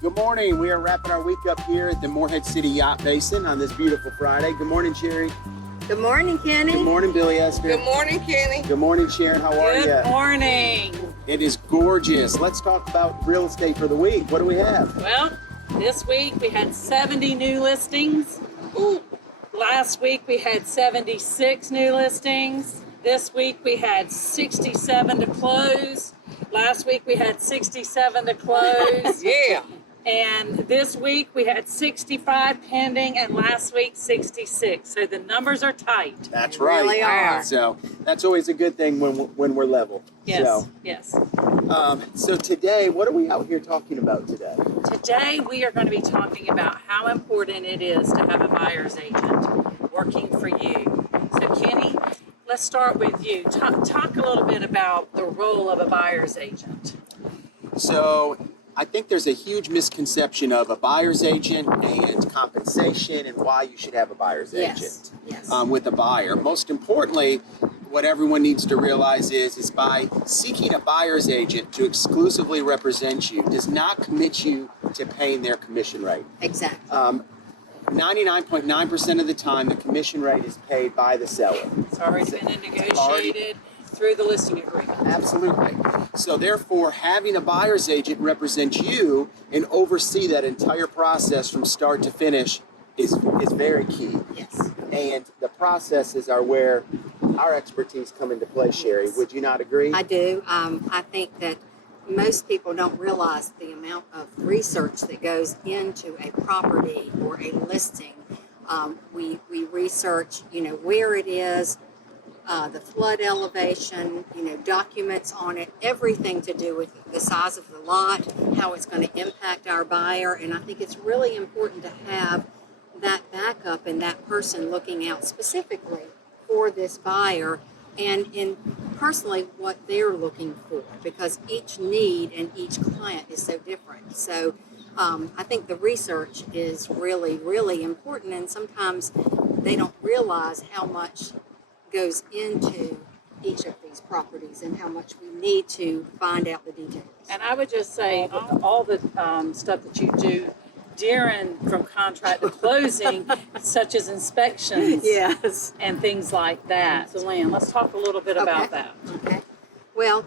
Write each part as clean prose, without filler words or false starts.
Good morning. We are wrapping our week up here at the MHC Yacht Basin on this beautiful Friday. Good morning, Cherry. Good morning, Kenny. Good morning, Billy Esther. Good morning, Kenny. Good morning, Sharon. How are you? Good morning. It is gorgeous. Let's talk about real estate for the week. What do we have? Well, this week we had 70 new listings. Ooh. Last week we had 76 new listings. This week we had 67 to close. Last week we had 67 to close. Yeah. And this week we had 65 pending, and last week 66. So the numbers are tight. That's They right. really are. So that's always a good thing when we're level. Yes, So, yes. so today, what are we out here talking about today? Today we are going to be talking about how important it is to have a buyer's agent working for you. So Kenny, let's start with you. Talk a little bit about the role of a buyer's agent. So I think there's a huge misconception of a buyer's agent and compensation and why you should have a buyer's agent with a buyer. Most importantly, what everyone needs to realize is by seeking a buyer's agent to exclusively represent you does not commit you to paying their commission rate. Exactly. 99.9% of the time, the commission rate is paid by the seller. It's already been negotiated through the listing agreement. Absolutely. So therefore, having a buyer's agent represent you and oversee that entire process from start to finish is very key. Yes. And the processes are where our expertise come into play, Sherry. Would you not agree? I do. I think that most people don't realize the amount of research that goes into a property or a listing. We research, where it is, the flood elevation, documents on it, everything to do with the size of the lot, how it's going to impact our buyer. And I think it's really important to have that backup and that person looking out specifically for this buyer and in personally what they're looking for, because each need and each client is so different. So I think the research is really, really important, and sometimes they don't realize how much goes into each of these properties and how much we need to find out the details. And I would just say all the stuff that you do during from contract to closing, such as inspections Yes. and things like that. So Lynn, let's talk a little bit about that. Okay. Well,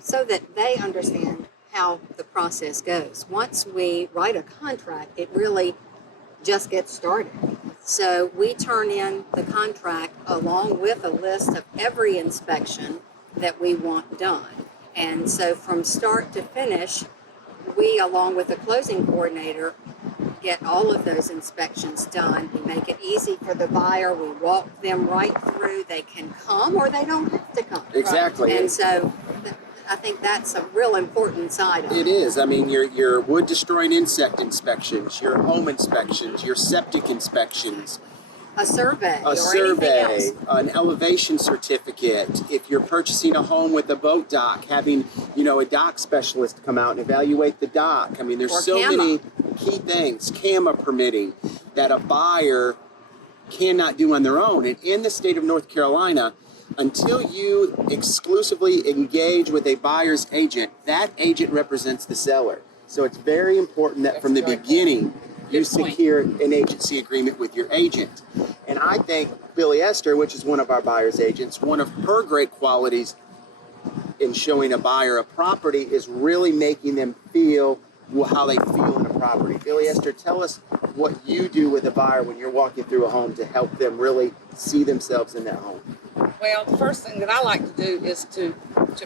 so that they understand how the process goes. Once we write a contract, it really just gets started. So we turn in the contract along with a list of every inspection that we want done. And so from start to finish, we, along with the closing coordinator, get all of those inspections done. We make it easy for the buyer. We walk them right through. They can come or they don't have to come. Exactly. And so I think that's a real important side of it. It is. I mean, your wood destroying insect inspections, your home inspections, your septic inspections, A survey a or survey, anything else. an elevation certificate. If you're purchasing a home with a boat dock, having a dock specialist come out and evaluate the dock. I mean, there's Or so CAMA. many key things, CAMA permitting, that a buyer cannot do on their own. And in the state of North Carolina, until you exclusively engage with a buyer's agent, that agent represents the seller. So it's very important that from the beginning, you Good point. secure an agency agreement with your agent. And I think Billy Esther, which is one of our buyer's agents, one of her great qualities in showing a buyer a property is really making them feel how they feel in a property. Billy Esther, tell us what you do with a buyer when you're walking through a home to help them really see themselves in that home. Well, the first thing that I like to do is to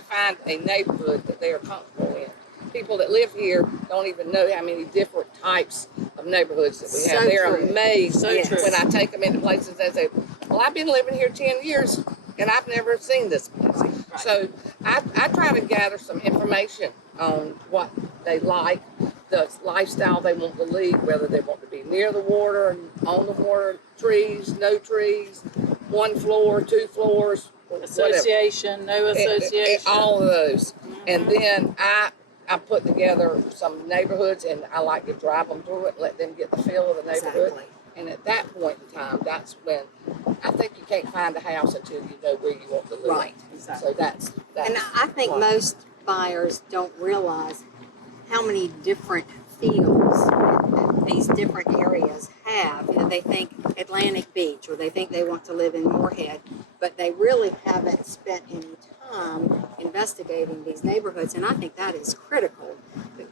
find a neighborhood that they are comfortable in. People that live here don't even know how many different types of neighborhoods that we have. So They're true. amazed So Yes. true. when I take them into places. They say, well, I've been living here 10 years and I've never seen this place. Right. So I try to gather some information on what they like, the lifestyle they want to lead, whether they want to be near the water, on the water, trees, no trees, 1 floor, 2 floors, whatever. Association, no association. All of those. And then I put together some neighborhoods, and I like to drive them through it, let them get the feel of the neighborhood. Exactly. And at that point in time, that's when I think you can't find a house until you know where you want to live. Right. So that's And I think one. most buyers don't realize how many different feels that these different areas have. You know, they think Atlantic Beach, or they think they want to live in Moorhead, but they really haven't spent any time investigating these neighborhoods, and I think that is critical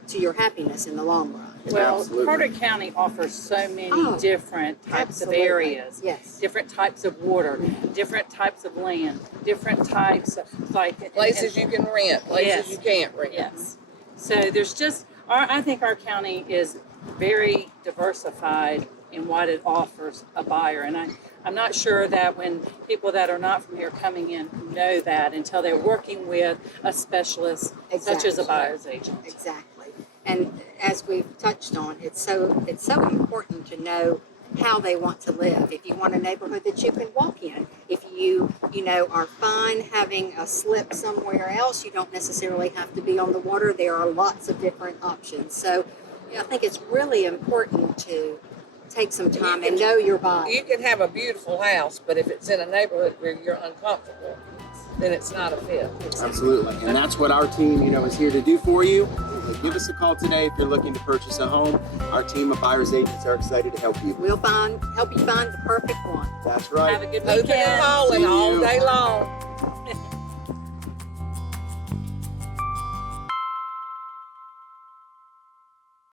to your happiness in the long run. Well, Absolutely. Carter County offers so many Oh, different types absolutely. of areas. Yes. Different types of water, different types of land, different types of like Places you can rent, places Yes. you can't rent. Yes. So there's just I think our county is very diversified in what it offers a buyer, and I'm not sure that when people that are not from here coming in know that until they're working with a specialist such as a Exactly. buyer's agent. Exactly. And as we've touched on, it's so important to know how they want to live. If you want a neighborhood that you can walk in, if you are fine having a slip somewhere else, you don't necessarily have to be on the water. There are lots of different options. So I think it's really important to take some time and know your buyer. You can have a beautiful house, but if it's in a neighborhood where you're uncomfortable, then it's not a fit. Absolutely. And that's what our team, is here to do for you. Give us a call today if you're looking to purchase a home. Our team of buyer's agents are excited to help you. We'll help you find the perfect one. That's right. Have a good Open weekend. and calling See all you. day long.